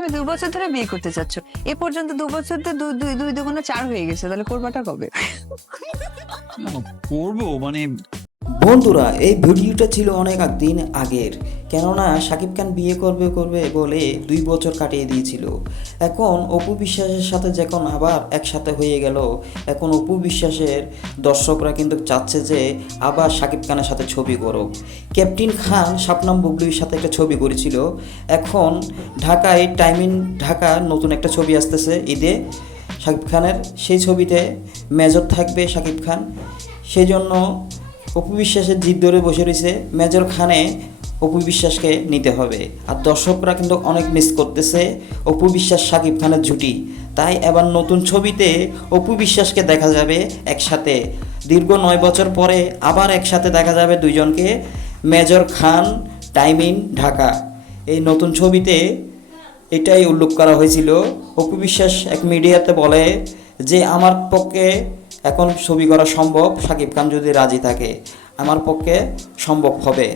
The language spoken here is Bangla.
তুমি দু বছর ধরে বিয়ে করতে চাচ্ছ। এ পর্যন্ত দু বছর তো দুই দুই দুগুণে চার হয়ে গেছে, তাহলে করবাটা কবে? করব মানে বন্ধুরা, এই ভিডিওটা ছিল অনেক দিন আগের। কেননা শাকিব খান বিয়ে করবে করবে বলে দুই বছর কাটিয়ে দিয়েছিল। এখন অপু বিশ্বাসের সাথে যখন আবার একসাথে হয়ে গেল, এখন অপু বিশ্বাসের দর্শকরা কিন্তু চাচ্ছে যে আবার শাকিব খানের সাথে ছবি করুক। ক্যাপ্টেন খান শাবনাম বুবলির সাথে একটা ছবি করেছিল। এখন ঢাকায় টাইমিং ঢাকা নতুন একটা ছবি আসতেছে, ঈদে শাকিব খানের। সেই ছবিতে মেজর থাকবে শাকিব খান। সেই জন্য অপু বিশ্বাসের জিদ ধরে বসে রয়েছে মেজর খানে অপু বিশ্বাসকে নিতে হবে। আর দর্শকরা কিন্তু অনেক মিস করতেছে অপু বিশ্বাস শাকিব খানের জুটি। তাই এবার নতুন ছবিতে অপু বিশ্বাসকে দেখা যাবে একসাথে। দীর্ঘ নয় বছর পরে আবার একসাথে দেখা যাবে দুইজনকে। Major Khan timing Dhaka. এই নতুন ছবিতে এটাই উল্লেখ করা হয়েছিল। অপু বিশ্বাস এক মিডিয়াতে বলে যে, আমার পক্ষে এখন ছবি করা সম্ভব? সাকিব খান যদি রাজি থাকে আমার পক্ষে সম্ভব হবে।